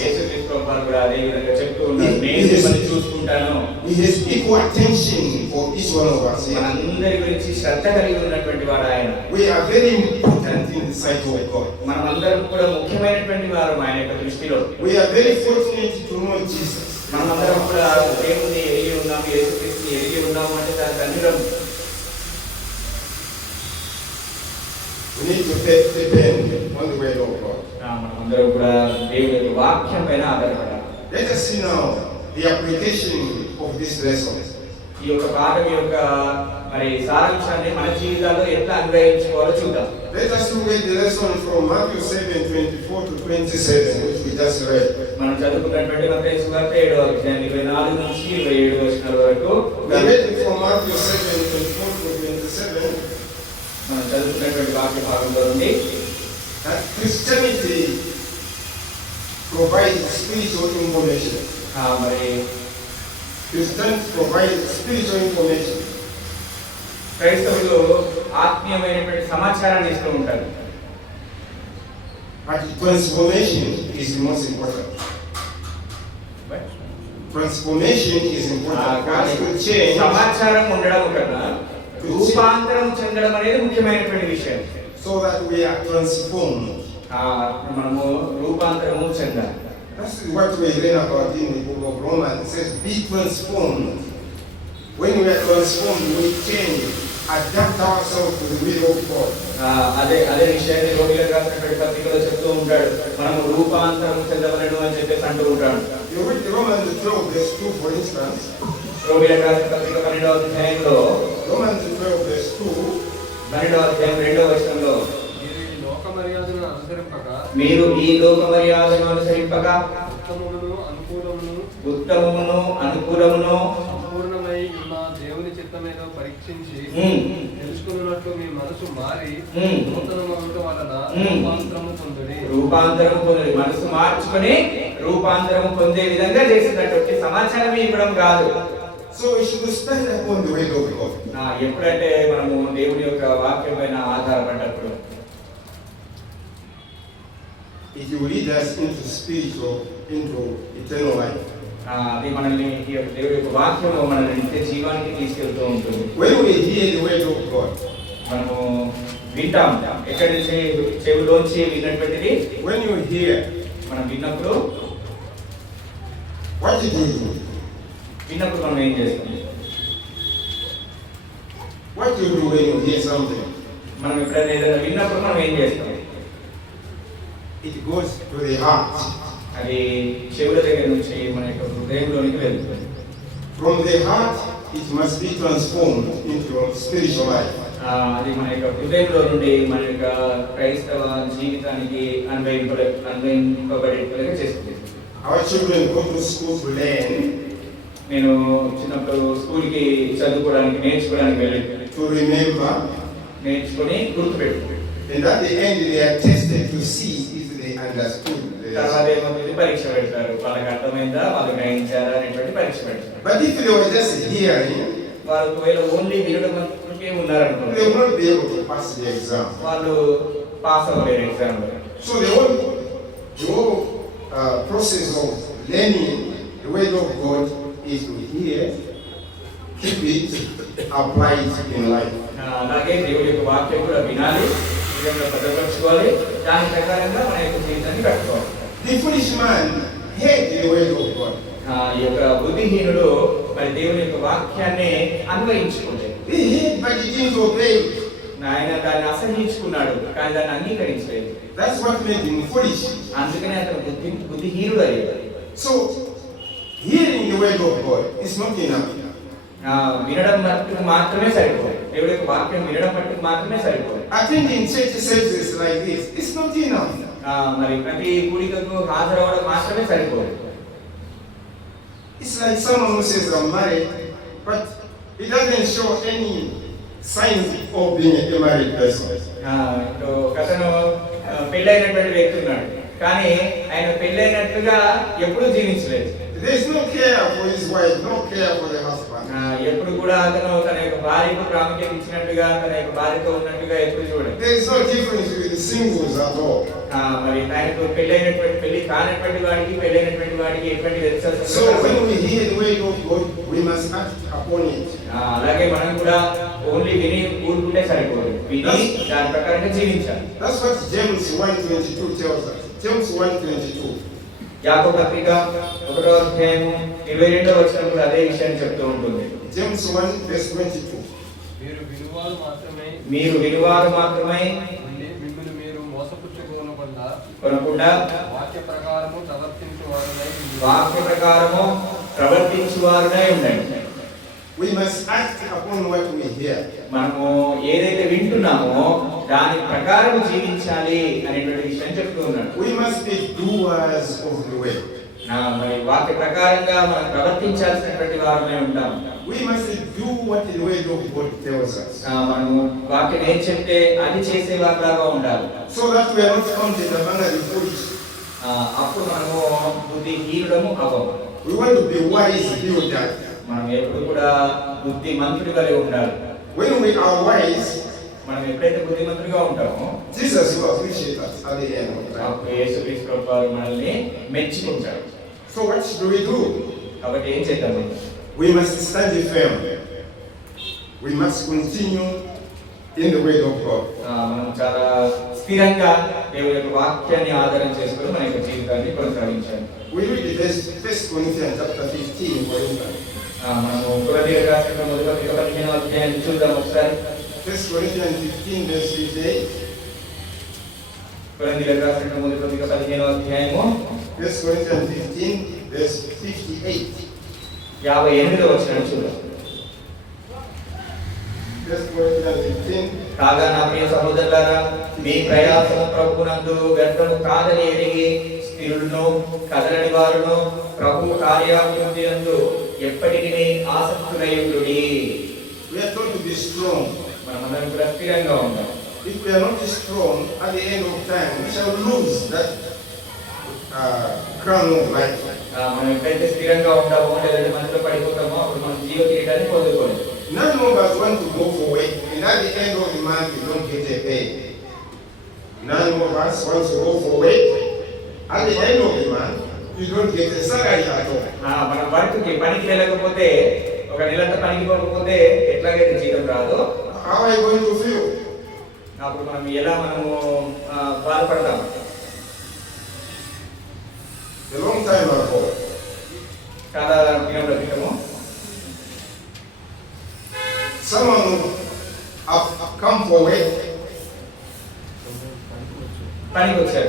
యేసుక్రీస్తు ప్రభువారు కూడా అదే విధంగా చెప్తూ ఉన్నారు, నేను మిమ్మల్ని చూసుకుంటాను. He has equal attention for each one of us. మనందరి గురించి శ్రద్ధ కలిగి ఉన్నటువంటి వాడు ఆయన. We are very important in the sight of God. మనమందరం కూడా ముఖ్యమైనటువంటి వారు ఆయన యొక్క దృష్టిలో. We are very fortunate to know Jesus. మనమందరం కూడా దేవుని ఎరిగి ఉన్నాము, యేసుక్రీస్తుని ఎరిగి ఉన్నాము అంటే దానికి ధన్యులం. We need to depend on the word of God. మనమందరం కూడా దేవుని యొక్క వాక్యం పైన ఆధారపడాలి. Let us see now the application of this lesson. ఈ యొక్క పాఠం యొక్క మరి సారాంశాన్ని మన జీవితాల్లో ఎట్లా అన్వయించుకోవాలో చూద్దాం. Let us look at the lesson from Matthew 7:24 to 27, which we just read. మనం చదువుకున్నటువంటి మత్తయి సువార్త 7వ అధ్యాయం 24 నుంచి 27 వచనాల వరకు We read it from Matthew 7:24 to 27. మనం చదువుకున్నటువంటి వాక్య భాగంలో నుండి That Christianity provides spiritual information. మరి Christians provide spiritual information. క్రైస్తవులు ఆత్మీయమైనటువంటి సమాచారాన్ని ఇస్తూ ఉంటారు. But transformation is the most important. Transformation is important. For us to change. సమాచారం ఉండడం కన్నా రూపాంతరం చెందడం అనేది ముఖ్యమైనటువంటి విషయం. So that we are transformed. మనము రూపాంతరము చెందాలి. That's what we read about in the book of Romans. It says, be transformed. When we are transformed, we change, adapt ourselves to the will of God. అదే విషయాన్ని రోమిలకు రాసినటువంటి పత్రికలో చెప్తూ ఉంటాడు, మనము రూపాంతరం చెందవలను అని చెప్పేసి అంటూ ఉంటాడు. You read Romans 12 verse 2, for instance. రోమిలకు రాసిన పత్రిక 12వ అధ్యాయంలో Romans 12 verse 2. 12వ అధ్యాయం 2వ వచనంలో మీరు ఈ లోక మర్యాదను మీరు ఈ లోక అనుసరింపక మర్యాదను అనుసరింపక ఉత్తమమును అనుకూలమును సంపూర్ణమై ఉన్న దేవుని చిత్తమేదో పరీక్షించి తెలుసుకున్నట్లు మీ మనసు మారి నూతనమగుట వలన రూపాంతరము పొందుడి. మనసు మార్చుకొని రూపాంతరము పొందే విధంగా చేసినటువంటి సమాచారం ఇవ్వడం కాదు. So we should stand upon the word of God. ఎప్పుడంటే మనము దేవుని యొక్క వాక్యం పైన ఆధారపడ్డప్పుడు it will lead us into spiritual, into eternal life. అది మనల్ని ఈ యొక్క దేవుడి యొక్క వాక్యము మనల్ని నిత్య జీవానికి తీసుకెళ్తూ ఉంటుంది. When we hear the word of God, మనము వింటాం. ఎక్కడి నుంచి? చెవిలోంచి విన్నటువంటిది. when you hear, మనం విన్నప్పుడు what do you do? విన్నప్పుడు మనం ఏం చేస్తాం? What do you do when you hear something? మనం ఎప్పుడైనా ఏదైనా విన్నప్పుడు మనం ఏం చేస్తాం? It goes to the heart. అది చెవుల దగ్గర నుంచి మన యొక్క హృదయంలోనికి వెళ్తుంది. From the heart, it must be transformed into spiritual life. అది మన యొక్క హృదయంలో నుండి మన యొక్క క్రైస్తవ జీవితానికి అన్వయింపబడేట్టుగా చేస్తుంది. Our children go to school to learn, నేను చిన్నప్పుడు స్కూల్కి చదువుకోవడానికి నేర్చుకోవడానికి వెళ్ళాను. to remember, నేర్చుకొని గుర్తుపెట్టుకోండి. and at the end they are tested to see if they understood. తర్వాత ఏమవుతుంది? పరీక్ష పెడతారు. వాళ్ళకి అర్థమైందా, వాళ్ళు గ్రహించారా అనేటువంటి పరీక్ష పెడతారు. But if they were just hearing, వాళ్ళు ఒకవేళ ఓన్లీ వినడం మాత్రమే ఉన్నారనుకోండి, they will not be able to pass the exam. వాళ్ళు పాస్ అవ్వలేరు ఎగ్జామ్ లో. So the whole process of learning the word of God is to hear, keep it, apply it in life. అలాగే దేవుడి యొక్క వాక్యం కూడా వినాలి, జీవితంలో భద్రపరచుకోవాలి, దాని ప్రకారంగా మన యొక్క జీవితాన్ని కట్టుకోవాలి. The foolish man heard the word of God. ఈ యొక్క బుద్ధిహీనుడు మరి దేవుని యొక్క వాక్యాన్ని అన్వయించుకోలేదు. He heard but he didn't obey. ఆయన దాన్ని అసహించుకున్నాడు, కానీ దాన్ని అంగీకరించలేదు. That's what made him foolish. అందుకనే అతను బుద్ధిహీనుడు అయ్యాడు. So hearing the word of God is not enough. వినడం మట్టుకు మాత్రమే సరిపోదు. దేవుడి యొక్క వాక్యం వినడం మట్టుకు మాత్రమే సరిపోదు. Attending church services like this is not enough. మరి ప్రతి కూడికకు హాజరవడం మాత్రమే సరిపోదు. It's like someone who says I'm married, but he doesn't show any signs of being a married person. ఇప్పుడు అతను పెళ్ళైనటువంటి వ్యక్తి ఉన్నాడు, కానీ ఆయన పెళ్ళైనట్లుగా ఎప్పుడూ జీవించలేదు. There is no care for his wife, no care for the husband. ఎప్పుడు కూడా అతను తన యొక్క భార్యకు ప్రాముఖ్యత ఇచ్చినట్టుగా, తన యొక్క భార్యతో ఉన్నట్టుగా ఎప్పుడు చూడలేదు. There is no difference with the singles at all. మరి ఆయనకు పెళ్లి కానటువంటి వాడికి పెళ్ళైనటువంటి వాడికి ఎటువంటి వ్యత్యాసం. So when we hear the word of God, we must act upon it. అలాగే మనం కూడా ఓన్లీ విని ఊరుకుంటే సరిపోదు, విని దాని ప్రకారంగా జీవించాలి. That's what James 1:22 tells us. James 1:22. యాకోబు పత్రిక 1వ అధ్యాయం 22వ వచనం కూడా అదే విషయాన్ని చెప్తూ ఉంటుంది. James 1:22. మీరు వినువారు మాత్రమే ఉండి మిమ్మల్ని మీరు మోసపుచ్చుకోనకుండా వాక్య ప్రకారము ప్రవర్తించువారునై ఉండండి. We must act upon what we hear. మనము ఏదైతే వింటున్నామో దాని ప్రకారం జీవించాలి అనేటువంటి విషయం చెప్తూ ఉన్నాడు. We must be doers of the word. మరి వాక్య ప్రకారంగా మనం ప్రవర్తించాల్సినటువంటి వారమే ఉంటాం. We must do what the word of God tells us. మనము వాక్యం ఏం చెప్తే అది చేసే వారిలాగా ఉండాలి. So that we are not counted among the foolish. అప్పుడు మనము బుద్ధిహీనులము అవ్వము. We want to be wise builders. మనం ఎప్పుడు కూడా బుద్ధిమంతుడి వలె ఉండాలి. When we are wise, మనం ఎప్పుడైతే బుద్ధిమంతుడిగా ఉంటామో Jesus will appreciate us at the end of time. యేసుక్రీస్తు ప్రభువు మనల్ని మెచ్చుకుంటాడు. So what should we do? కాబట్టి ఏం చేద్దాం? We must stand firm. We must continue in the way of God. మనం చాలా స్థిరంగా దేవుని యొక్క వాక్యాన్ని ఆధారం చేసుకొని మన యొక్క జీవితాన్ని కొనసాగించాలి. We read the verse 1 Corinthians chapter 15 for instance. మనము కొరింథీయులకు రాసిన మొదటి పత్రిక 15వ అధ్యాయాన్ని చూద్దాం ఒకసారి. 1 Corinthians 15 verse 58. కొరింథీయులకు రాసిన మొదటి పత్రిక 15వ అధ్యాయము 1 Corinthians 15 verse 58. 58వ వచనం చూద్దాం. 1 Corinthians 15. కాగా నా ప్రియ సహోదరులారా, మీ ప్రయాసము ప్రభువునందు వ్యర్థము కాదని ఎరిగి స్థిరులను కదలని వారును ప్రభు కార్యాభివృద్ధియందు ఎప్పటికీ ఆసక్తులయుండుడి. We are told to be strong. మనమందరం కూడా స్థిరంగా ఉంటాం. If we are not strong, at the end of time, we shall lose that crown of life. మనం ఎప్పుడైతే స్థిరంగా ఉంటామో లేదంటే మనలో పడిపోతామో అప్పుడు మనం జీవ కిరీటాన్ని పొందుకోలేము. None of us want to go for work, and at the end of the month, we don't get a pay. None of us want to go for work. At the end of the month, you don't get a salary at all. మనం పనికి వెళ్ళకపోతే, ఒక నెలంతా పనికి పోకపోతే ఎట్లాగైతే జీతం రాదో, how are you going to feel? అప్పుడు మనము బాధపడతాం. A long time ago, చాలా దినముల క్రితము someone have come for work. పనికి వచ్చారు,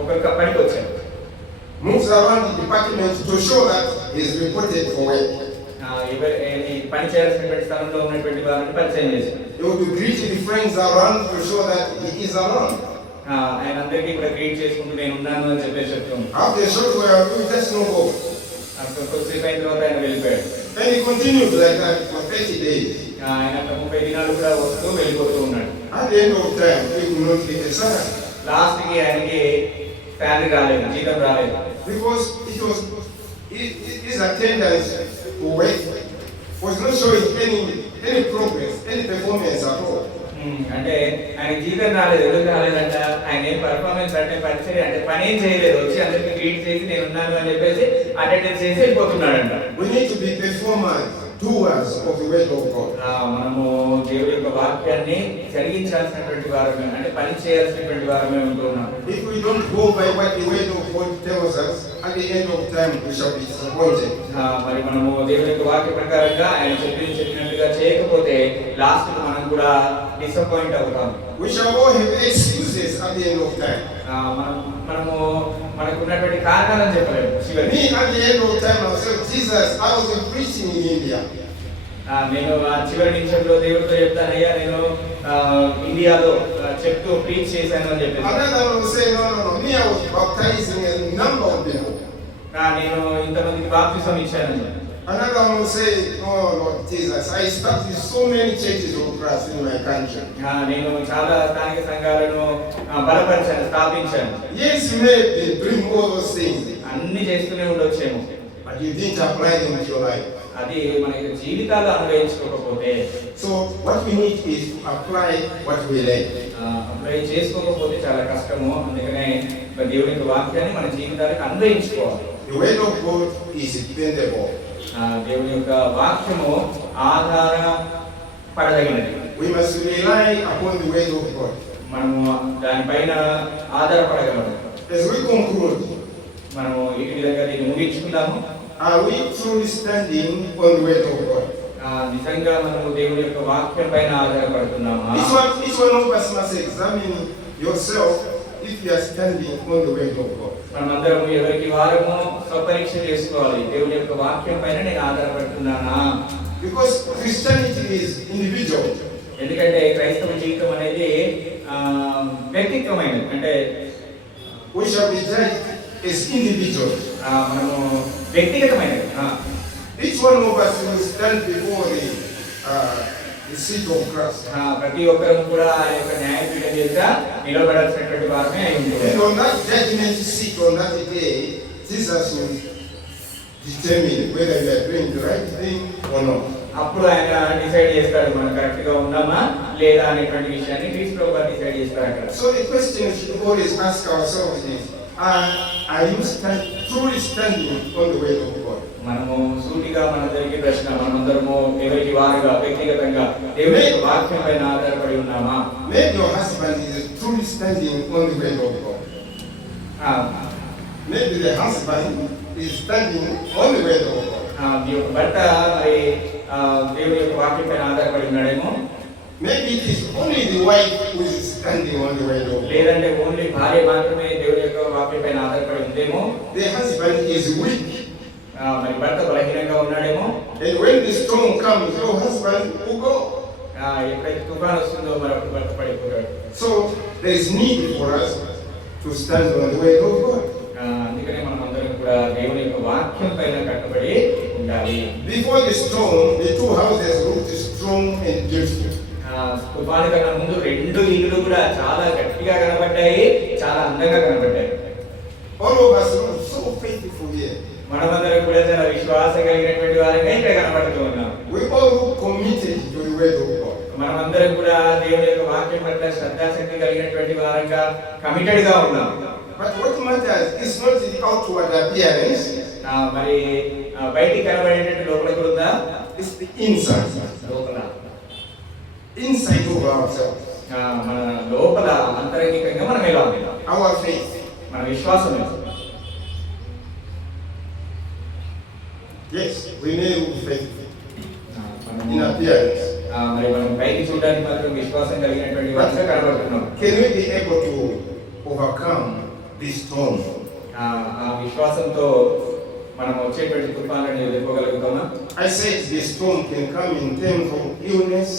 ఒకరికి పనికి వచ్చారు. Moves around the department to show that he is reported for work. పని చేయాల్సినటువంటి స్థలంలో ఉన్నటువంటి వారిని పరిచయం చేశారు. He would greet the friends around to show that he is around. ఆయన అందరికీ కూడా గ్రీట్ చేసుకుంటూ నేను ఉన్నాను అని చెప్పేసి చెప్తాను. After a short while, we just no go. కొద్దిసేపు అయిన తర్వాత ఆయన వెళ్ళిపోయాడు. And he continued like that for 30 days. ఆయన 30 దినాలు కూడా వస్తూ వెళ్ళిపోతూ ఉన్నాడు. At the end of time, he could not get a salary. Last కి ఆయనకి శాలరీ రాలేదు, జీతం రాలేదు. Because his attendance for work was not showing any progress, any performance at all. అంటే ఆయన జీతం రాలేదు. ఎందుకు రాలేదంట? ఆయన ఏం పర్ఫార్మెన్స్ అంటే పరిచయం అంటే పని ఏం చేయలేదు. వచ్చి అందరికి గ్రీట్ చేసి నేను ఉన్నాను అని చెప్పేసి అటెండెన్స్ చేసి వెళ్ళిపోతున్నాడంట. We need to be performers, doers of the word of God. మనము దేవుడి యొక్క వాక్యాన్ని జరిగించాల్సినటువంటి వారమే, అంటే పని చేయాల్సినటువంటి వారమే ఉంటున్నాం. If we don't go by what the word of God tells us, at the end of time we shall be disappointed. మరి మనము దేవుడి యొక్క వాక్య ప్రకారంగా ఆయన చెప్పినట్టుగా చేయకపోతే లాస్ట్ మనం కూడా డిసప్పాయింట్ అవుతాం. We shall all have excuses at the end of time. మనము మనకు ఉన్నటువంటి కారణాలను చెప్పలేము చివరికి. Me at the end of time I said, Jesus, I was preaching in India. నేను చివరి నిమిషంలో దేవుడితో చెప్తానయ్యా, నేను ఇండియాలో చెప్తూ ప్రీచ్ చేశాను అని చెప్పేసి. Another one will say, no, me I was baptizing a number of people. నేను ఇంతమందికి బాప్తిసం ఇచ్చానని. Another one will say, "Oh Lord Jesus, I started so many churches of Christ in my country." నేను చాలా స్థానిక సంఘాలను బలపరిచాను, స్థాపించాను. Yes, you may be doing all those things, అన్ని చేస్తూనే ఉండొచ్చేమో, but you didn't apply them to your life. అది మన జీవితాలు అన్వయించుకోకపోతే, So what we need is to apply what we learn. Apply చేసుకోకపోతే చాలా కష్టము. అందుకనే దేవుని యొక్క వాక్యాన్ని మన జీవితాలకు అన్వయించుకోవాలి. The word of God is dependable. దేవుని యొక్క వాక్యము ఆధారపడదగినది. We must rely upon the word of God. మనము దానిపైన ఆధారపడగలము. As we conclude, మనము ఈ విధంగా దీన్ని ముగించుకుందాము. are we truly standing on the word of God? నిజంగా మనము దేవుని యొక్క వాక్యం పైన ఆధారపడుతున్నామా? Each one of us must examine yourself if you are standing on the word of God. మనమందరం ఎవరికి వారము స్వపరీక్ష చేసుకోవాలి. దేవుని యొక్క వాక్యం పైన నేను ఆధారపడుతున్నానా? Because Christianity is individual. ఎందుకంటే క్రైస్తవ జీవితం అనేది వ్యక్తిత్వమైనది. అంటే We shall be judged as individuals. మనము వ్యక్తిగతమైనది. Each one of us will stand before the seat of Christ. ప్రతి ఒక్కరు కూడా ఆ యొక్క న్యాయపీఠం ఎదుట నిలబడాల్సినటువంటి వారమే అయి ఉంటుంది. And on that judgment seat, on that day, Jesus will determine whether we are doing the right thing or not. అప్పుడు ఆయన డిసైడ్ చేస్తాడు మనం కరెక్ట్ గా ఉన్నామా లేదా అనేటువంటి విషయాన్ని క్రీస్తు ప్రభువు డిసైడ్ చేస్తారు అక్కడ. So the question we should always ask ourselves is, are you truly standing on the way of God? మనము సూటిగా మన జరిగే ప్రశ్న, మనమందరము ఎవరికి వారుగా వ్యక్తిగతంగా దేవుని యొక్క వాక్యం పైన ఆధారపడి ఉన్నామా? Maybe your husband is truly standing on the way of God. Maybe the husband is standing on the way of God. మీ యొక్క భర్త మరి దేవుని యొక్క వాక్యం పైన ఆధారపడి ఉన్నాడేమో. Maybe it is only the wife who is standing on the way of God. లేదంటే ఓన్లీ భార్య మాత్రమే దేవుని యొక్క వాక్యం పైన ఆధారపడి ఉందేమో. The husband is weak. మరి భర్త బలహీనంగా ఉన్నాడేమో. And when the storm comes, your husband will go. ఎప్పుడైతే తుఫాన్ వస్తుందో మరి అప్పుడు భర్త పడిపోతాడు. So there is need for us to stand on the way of God. అందుకనే మనం అందరం కూడా దేవుని యొక్క వాక్యం పైన కట్టుబడి ఉండాలి. Before the storm, the two houses looked strong and beautiful. తుఫాను కన్నా ముందు రెండు ఇల్లులు కూడా చాలా గట్టిగా కనబడ్డాయి, చాలా అందంగా కనబడ్డాయి. All of us look so faithful here. మనమందరం కూడా చాలా విశ్వాసం కలిగినటువంటి వారంగా ఇక్కడ కనబడుతూ ఉన్నాం. We all look committed to the word of God. మనమందరం కూడా దేవుని యొక్క వాక్యం పట్ల శ్రద్ధాశక్తి కలిగినటువంటి వారంగా కమిటెడ్ గా ఉన్నాం. But what matters is not the outward appearance. మరి బయటికి కనబడేటట్టు లోపల కూడా ఉందా? It's the inside. లోపల Inside of ourselves. మన లోపల అంతరంగికంగా మనం ఎలా ఉంది? Our faith. మన విశ్వాసం. Yes, we may look faithful in appearance. మరి మనం పైకి చూడడానికి మాత్రం విశ్వాసం కలిగినటువంటి వారంగా కనబడుతున్నాం. Can we be able to overcome this storm? ఆ విశ్వాసంతో మనం వచ్చేటువంటి తుఫానులను ఎదుర్కోగలుగుతామా? I said this storm can come in terms of illness.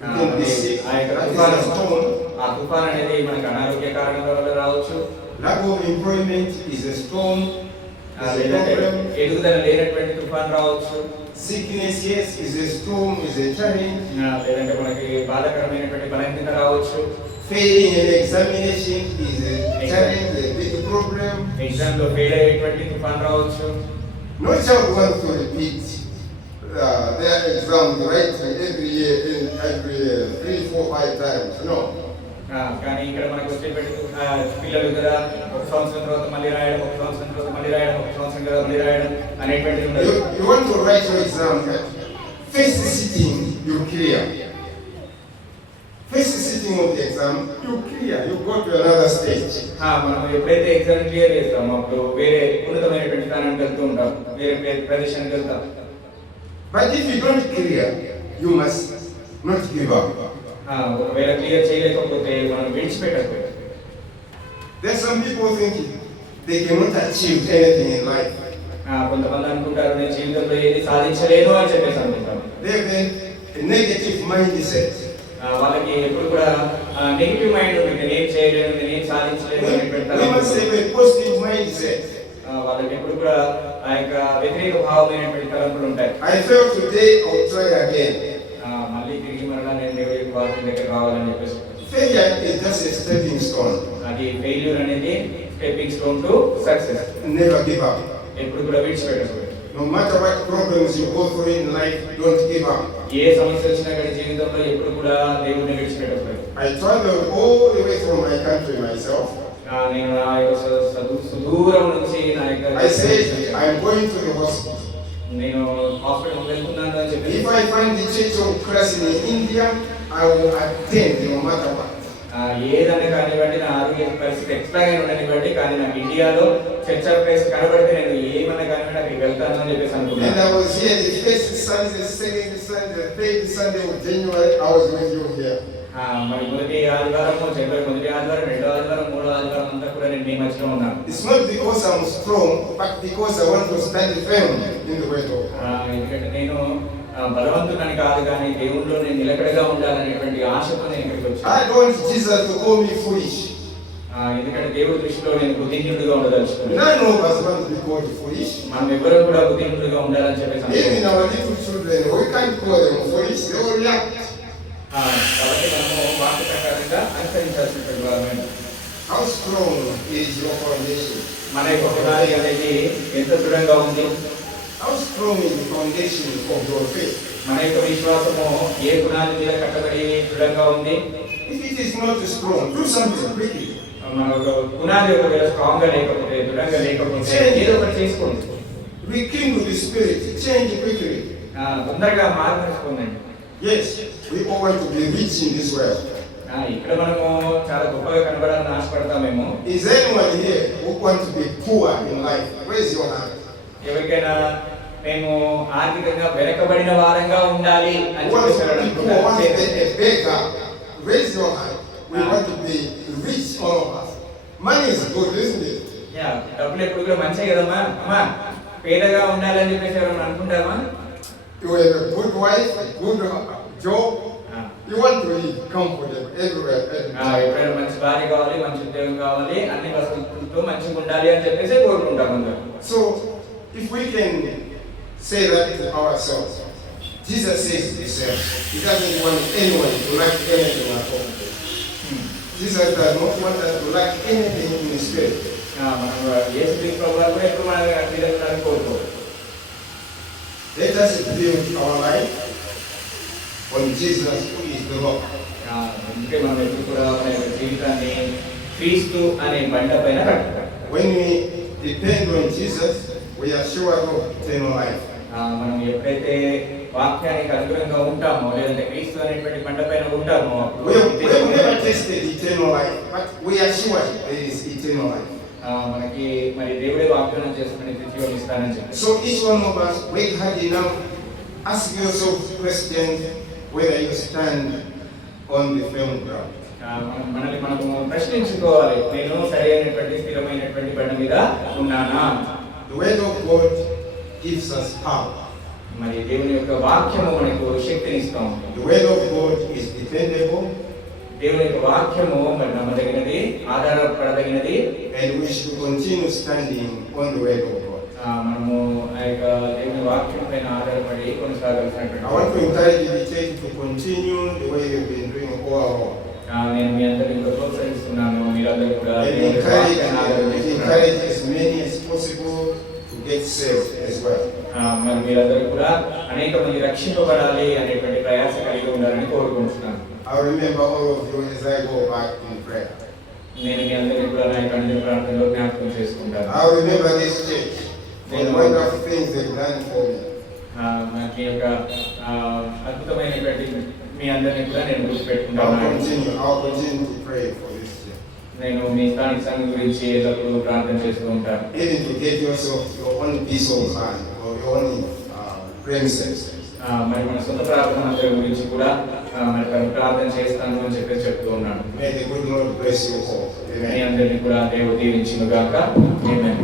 You can be sick. That is a storm. ఆ తుఫాన్ అనేది మనకు అనారోగ్య కారణాల వల్ల రావచ్చు. Lack of employment is a storm. లేదంటే ఎదుగుదల లేనటువంటి తుఫాన్ రావచ్చు. Sickness, yes, is a storm, is a challenge. లేదంటే మనకి బాధాకరమైనటువంటి బలహీనత రావచ్చు. Failing an examination is a challenge, a big problem. Exam లో ఫెయిల్ అయ్యేటువంటి తుఫాన్ రావచ్చు. No child wants to repeat their exam right every year, 3, 4, 5 times. No. కానీ ఇక్కడ మనకు వచ్చేటువంటి పిల్లలు కదా ఒక సంవత్సరం తర్వాత మళ్ళీ రాయడం, ఒక సంవత్సరం తర్వాత మళ్ళీ రాయడం, ఒక సంవత్సరం తర్వాత మళ్ళీ రాయడం అనేటువంటిది ఉండదు. You want to write your exam, first sitting, you clear. First sitting of the exam, you clear, you go to another stage. మనం ఎప్పుడైతే ఎగ్జామ్ క్లియర్ చేస్తామో అప్పుడు వేరే ఉన్నతమైనటువంటి స్థానానికి వెళ్తూ ఉంటాం, వేరే ప్రదేశానికి వెళ్తాం. But if you don't clear, you must not give up. ఒకవేళ క్లియర్ చేయలేకపోతే మనం విడిచిపెట్టకపోతే. There are some people thinking they cannot achieve anything in life. కొంతమంది అనుకుంటారు నేను జీవితంలో ఏది సాధించలేను అని చెప్పేసి అనుకుంటారు. They have a negative mindset. వాళ్ళకి ఎప్పుడు కూడా నెగిటివ్ మైండ్ ఉంటుంది, నేను చేయలేను, నేను సాధించలేను అనేటువంటి We must have a positive mindset. వాళ్ళకి ఎప్పుడు కూడా ఆ యొక్క వ్యతిరేక భావమైనటువంటి తలంపులు ఉంటాయి. I felt today I'll try again. మళ్ళీ తిరిగి మరలా నేను దేవుడి యొక్క వాక్యం దగ్గర రావాలని చెప్పేసి. Failure is just a stepping stone. అది ఫెయిల్యూర్ అనేది stepping stone to success. Never give up. ఎప్పుడు కూడా విడిచిపెట్టకూడదు. No matter what problems you go through in life, don't give up. ఏ సమస్య వచ్చినా కానీ జీవితంలో ఎప్పుడు కూడా దేవుడిని విడిచిపెట్టకూడదు. I traveled all the way from my country myself. నేను నా యొక్క సుదూరం నుంచి నా యొక్క I said I am going to the hospital. నేను హాస్పిటల్ వెళ్తున్నాను అని చెప్పి. If I find the Church of Christ in India, I will attend no matter what. ఏదన్నా కానివ్వండి, నా ఆరోగ్య పరిస్థితి ఎట్లాగే ఉండనివ్వండి, కానీ నాకు ఇండియాలో చర్చ్ ఆఫ్ క్రైస్ట్ కనబడితే నేను ఏమన్నా కానివ్వండి అక్కడికి వెళ్తాను అని చెప్పేసి అనుకున్నాను. And I was here the first Sunday, second Sunday, the third Sunday of January. I was with you here. మరి మొదటి ఆదివారం, జనవరి మొదటి ఆదివారం, రెండో ఆదివారం, మూడో ఆదివారం అంతా కూడా నేను మీ మధ్యలో ఉన్నాను. It's not because I'm strong, but because I want to stand firm in the word of God. ఎందుకంటే నేను బలవంతుడని కాదు, కానీ దేవుళ్ళలో నేను నిలకడగా ఉండాలనేటువంటి ఆశతో నేను ఇక్కడికి వచ్చాను. I don't want Jesus to call me foolish. ఎందుకంటే దేవుడి దృష్టిలో నేను బుద్ధిహీనుడిగా ఉండదలుచుకున్నాను. None of us want to be called foolish. మనం ఎవరు కూడా బుద్ధిహీనుడిగా ఉండాలని చెప్పేసి Even our little children, we can't call them foolish. They will react. కాబట్టి మనము వాక్య ప్రకారంగా అనుసరించాల్సినటువంటి వారమే. How strong is your foundation? మన యొక్క పునాది అనేది ఎంత దృఢంగా ఉంది? How strong is the foundation of your faith? మన యొక్క విశ్వాసము ఏ పునాది మీద కట్టబడి దృఢంగా ఉంది? If it is not strong, do something quickly. మన ఒక పునాది ఒకవేళ స్ట్రాంగ్ గా లేకపోతే, దృఢంగా లేకపోతే ఏదో ఒకటి చేసుకోండి. Rekindle the spirit, change quickly. తొందరగా మార్పు. Yes, we all want to be rich in this world. ఇక్కడ మనము చాలా గొప్పగా కనబడాలని ఆశపడతామేమో. Is anyone here who want to be poor in life? Raise your hand. ఎవరికైనా మేము ఆర్థికంగా వెనకబడిన వారంగా ఉండాలి అని Who wants to be poor, wants to చెప్పేసి be a beggar? Raise your hand. We want to be rich, all of us. Money is good, isn't it? డబ్బులు ఎప్పుడు కూడా మంచిగా కదమ్మా. అమ్మా పేదగా ఉండాలని చెప్పేసి ఎవరైనా అనుకుంటామా? You have a good wife, a good job. You want to live comfortable everywhere. ఎప్పుడైనా మంచి భార్య కావాలి, మంచి ఉద్యోగం కావాలి, అన్ని వసతులతో మంచిగా ఉండాలి అని చెప్పేసి కోరుకుంటాం అందరూ. So, if we can say that to ourselves, Jesus says the same. He doesn't want anyone to lack anything at all. Jesus does not want us to lack anything in the spirit. మనం యేసుక్రీస్తు ప్రభువు కూడా ఎప్పుడు మన విధంగా కోరుకోరు. Let us build our life on Jesus, who is the rock. అందుకే మనం ఎప్పుడు కూడా మన యొక్క జీవితాన్ని క్రీస్తు అనే బండ పైన కట్టాలి. When we depend on Jesus, we are sure of eternal life. మనం ఎప్పుడైతే వాక్యానికి అనుగుణంగా ఉంటామో, లేదంటే క్రీస్తు అనేటువంటి బండ పైన ఉంటామో, We have never tasted eternal life, but we are sure there is eternal life. మనకి మరి దేవుడే వాగ్దానం చేస్తున్న జీవం ఇస్తానని చెప్పి. So each one of us, wake hard enough, ask yourself questions whether you stand on the firm ground. మనల్ని మనము ప్రశ్నించుకోవాలి, నేను సరైనటువంటి స్థిరమైనటువంటి బండ మీద ఉన్నానా? The word of God gives us power. మరి దేవుని యొక్క వాక్యము మనకు శక్తిని ఇస్తాం. The word of God is dependable. దేవుని యొక్క వాక్యము మరి నమ్మదగినది, ఆధారపడదగినది. And we should continue standing on the word of God. మనము ఆ యొక్క దేవుని వాక్యం పైన ఆధారపడి కొనసాగాల్సినటువంటి. I want to encourage the church to continue the way you've been doing all along. నేను మీ అందరినీ ప్రోత్సహిస్తున్నాను. మీరందరూ కూడా And encourage as many as possible to get saved as well. మరి మీరందరూ కూడా అనేక మంది రక్షింపబడాలి అనేటువంటి ప్రయాస కలిగి ఉండాలని కోరుకుంటున్నాను. I remember all of you as I go back in prayer. నేను మీ అందరినీ కూడా నా యొక్క అన్ని ప్రార్థనలో జ్ఞాపకం చేసుకుంటాను. I remember this church for the wonderful things they've done for me. మీ యొక్క అద్భుతమైనటువంటి మీ అందరినీ కూడా నేను I'll గుర్తుపెట్టుకుంటాను. continue to pray for this church. నేను మీ స్థానిక సంఘం గురించి ఎల్లప్పుడూ ప్రార్థన చేస్తూ ఉంటాను. Even to get yourself your own peace of mind or your own premises. మరి మన సొంత ప్రార్థన మందిరం గురించి కూడా మరి ప్రార్థన చేస్తాను అని చెప్పేసి చెప్తూ ఉన్నాను. May the good Lord bless you all. Me Amen. అందరినీ కూడా దేవుడు దీవించును గాక. ఆమేన్.